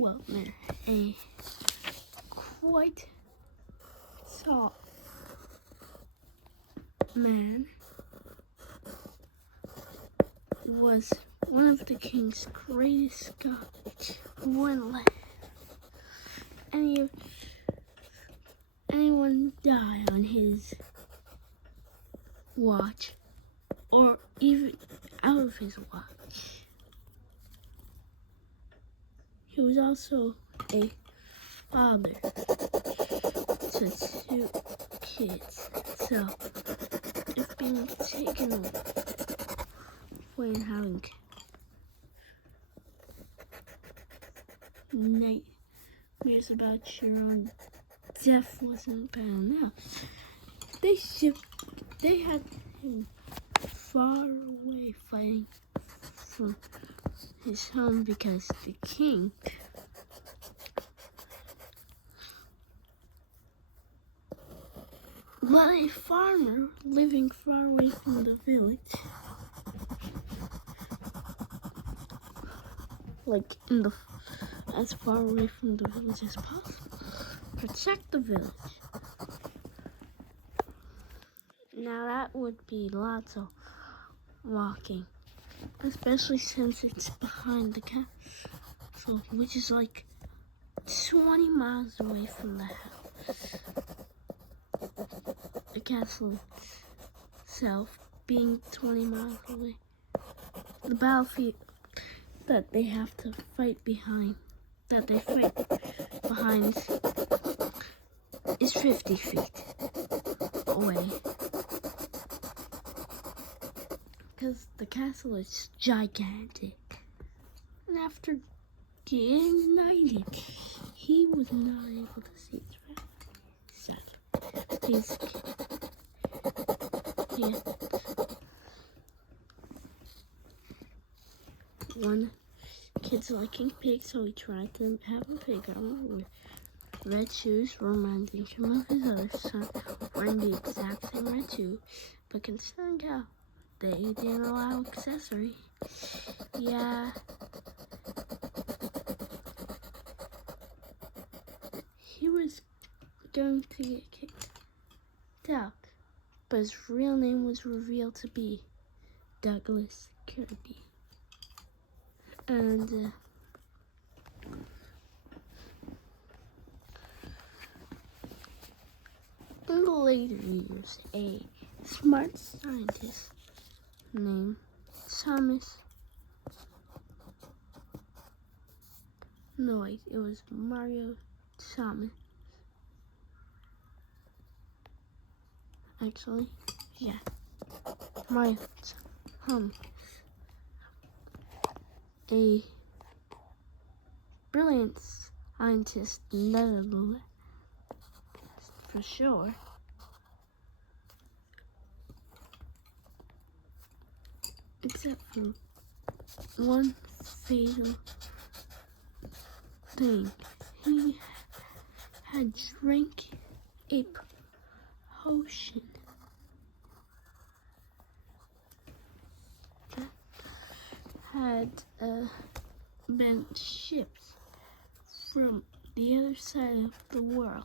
well, a quite tall man was one of the king's greatest gods who wouldn't let anyone die on his watch or even out of his watch. He was also a father to 2 kids, so if being taken away and having nightmares about your own death wasn't bad enough. They had him far away fighting from his home because the king let a farmer living far away from the village, like as far away from the village as possible, protect the village. Now that would be lots of walking, especially since it's behind the castle, which is like 20 miles away from the house. The castle itself being 20 miles away. The battlefield that they have to fight behind, is 50 feet away. Because the castle is gigantic. And after getting ignited, he was not able to see his family. One kid's liking pigs, so he tried to have a pig armor with red shoes, reminding him of his other son wearing the exact same red shoes, but considering how they didn't allow accessory. Yeah. He was going to get kicked out, but his real name was revealed to be Douglas Kirby. And in the later years, a smart scientist named it was Mario Thomas. Actually, yeah, Mario Thomas. A brilliant scientist, nevertheless, for sure. Except for one fatal thing. He had drank a potion that had been shipped from the other side of the world.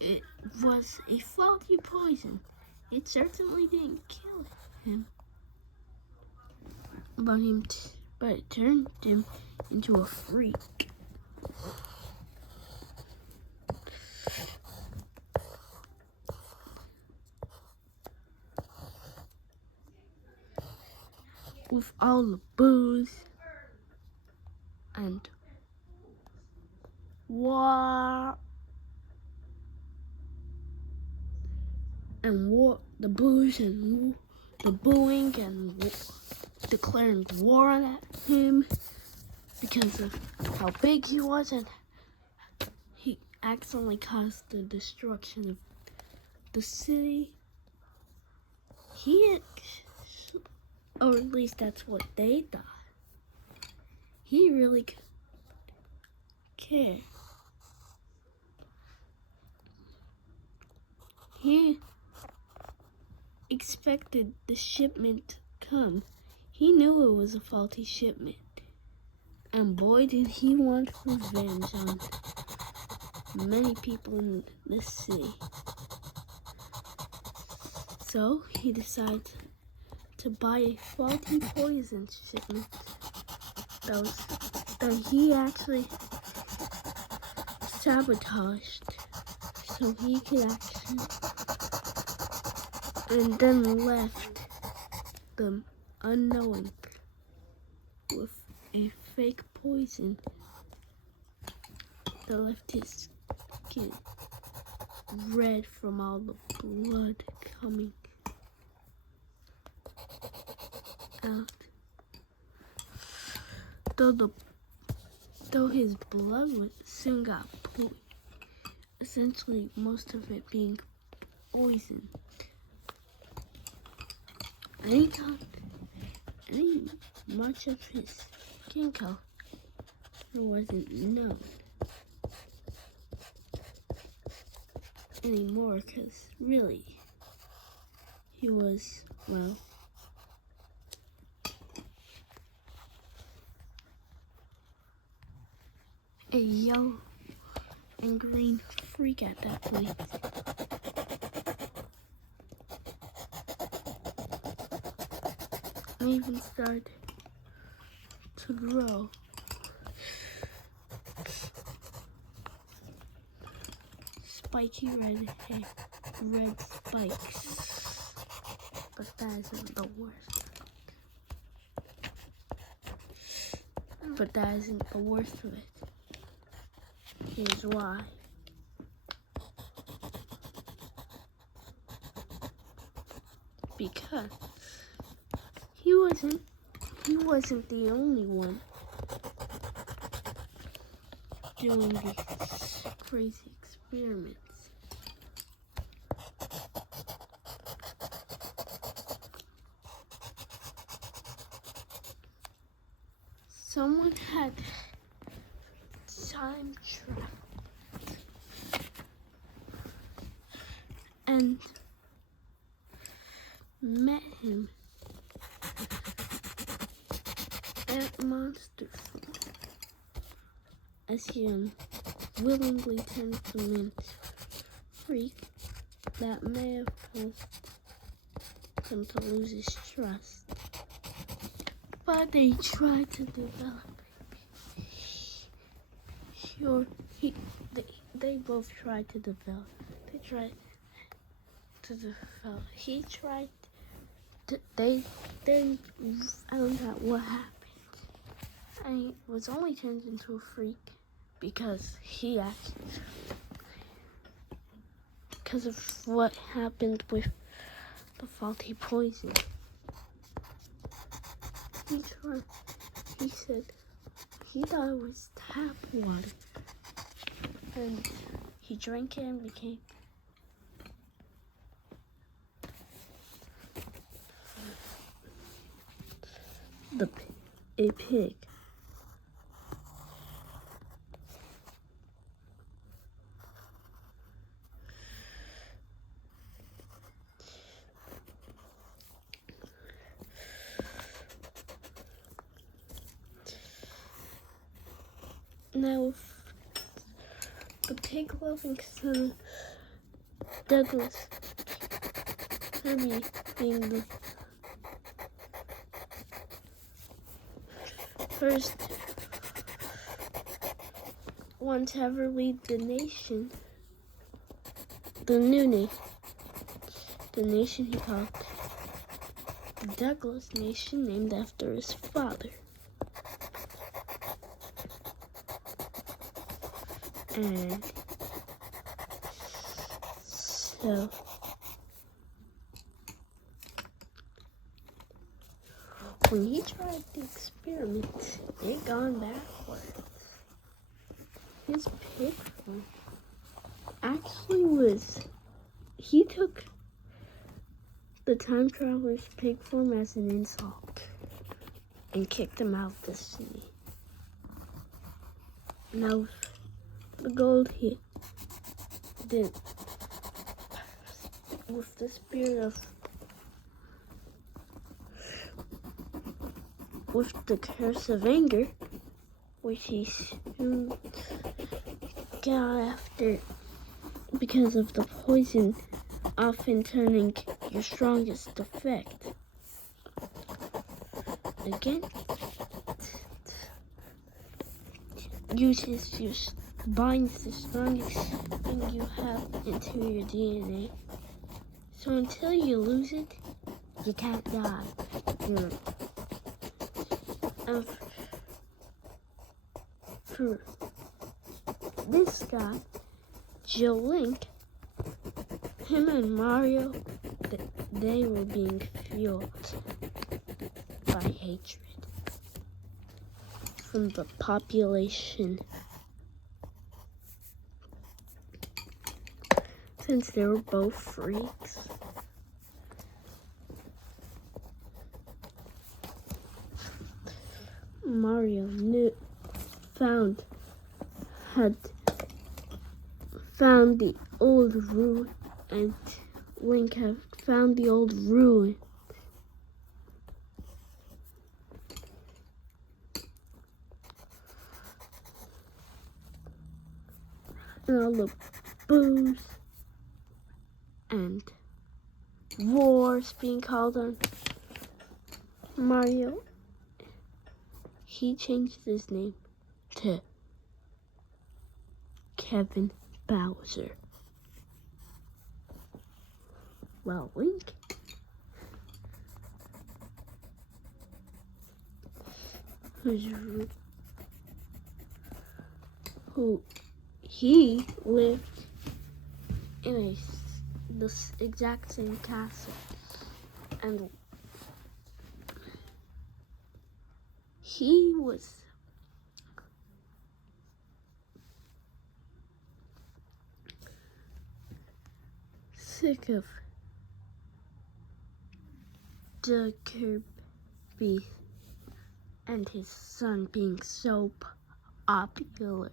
It was a faulty poison. It certainly didn't kill him, but it turned him into a freak. With all the booze and the booze and the booing and declaring war on him because of how big he was, and he accidentally caused the destruction of the city. Or at least that's what they thought. He really cared. He expected the shipment to come. He knew it was a faulty shipment. And boy, did he want revenge on many people in this city. So he decided to buy a faulty poison shipment that he actually sabotaged so he could actually, and then left them unknowing with a fake poison that left his skin red from all the blood coming out. Though his blood soon got poison, essentially most of it being poison. Much of his skin color wasn't known anymore, because really he was, well, a yellow and green freak at that point. And even started to grow. Spiky red hair, red spikes. But that isn't the worst. But that isn't the worst of it. Here's why. Because he wasn't the only one doing these crazy experiments. Someone had time traveled and met him at Monster Farm as he unwillingly turned them into freak that may have caused him to lose his trust. But they tried to develop it. They both tried to develop. They tried to develop. He tried to, they, I don't know what happened. I was only turned into a freak because because of what happened with the faulty poison. He said he thought it was tap water, and he drank it and became a pig. Now, the pig-loving son of Douglas Kirby being the first one to ever lead the nation, the nation he called the Douglas Nation, named after his father. And so when he tried the experiment, it gone backwards. His pig form actually he took the time traveler's pig form as an insult and kicked him out of the city. Now, the gold he did with the spirit of, with the curse of anger, which he soon got after because of the poison often turning your strongest effect against binds the strongest thing you have into your DNA. So until you lose it, you can't die. And for this guy, Joe Link, him and Mario, they were being fueled by hatred from the population. Since they were both freaks. Mario had found the old ruin, and Link had found the old ruin. And all the booze and wars being called on Mario, he changed his name to Kevin Bowser. Well, Link he lived in this exact same castle, and he was sick of the Kirby and his son being so popular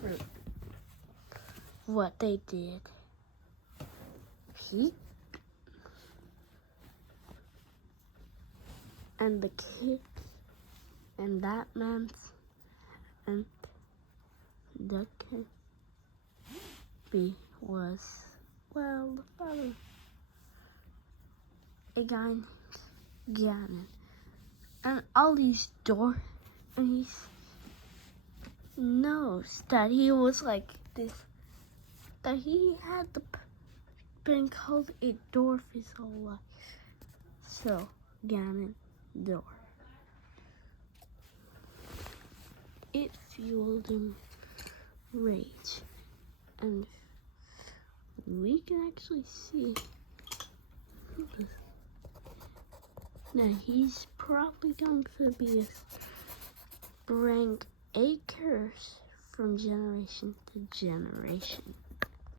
for what they did. He and the kids and that man's and the Kirby was, well, the father, a guy named Ganon. And all these and he knows that he was like this, that he had been called a dwarf his whole life. So, Ganon, dwarf. It fueled him rage. And we can actually see now he's probably going to be bring a curse from generation to generation.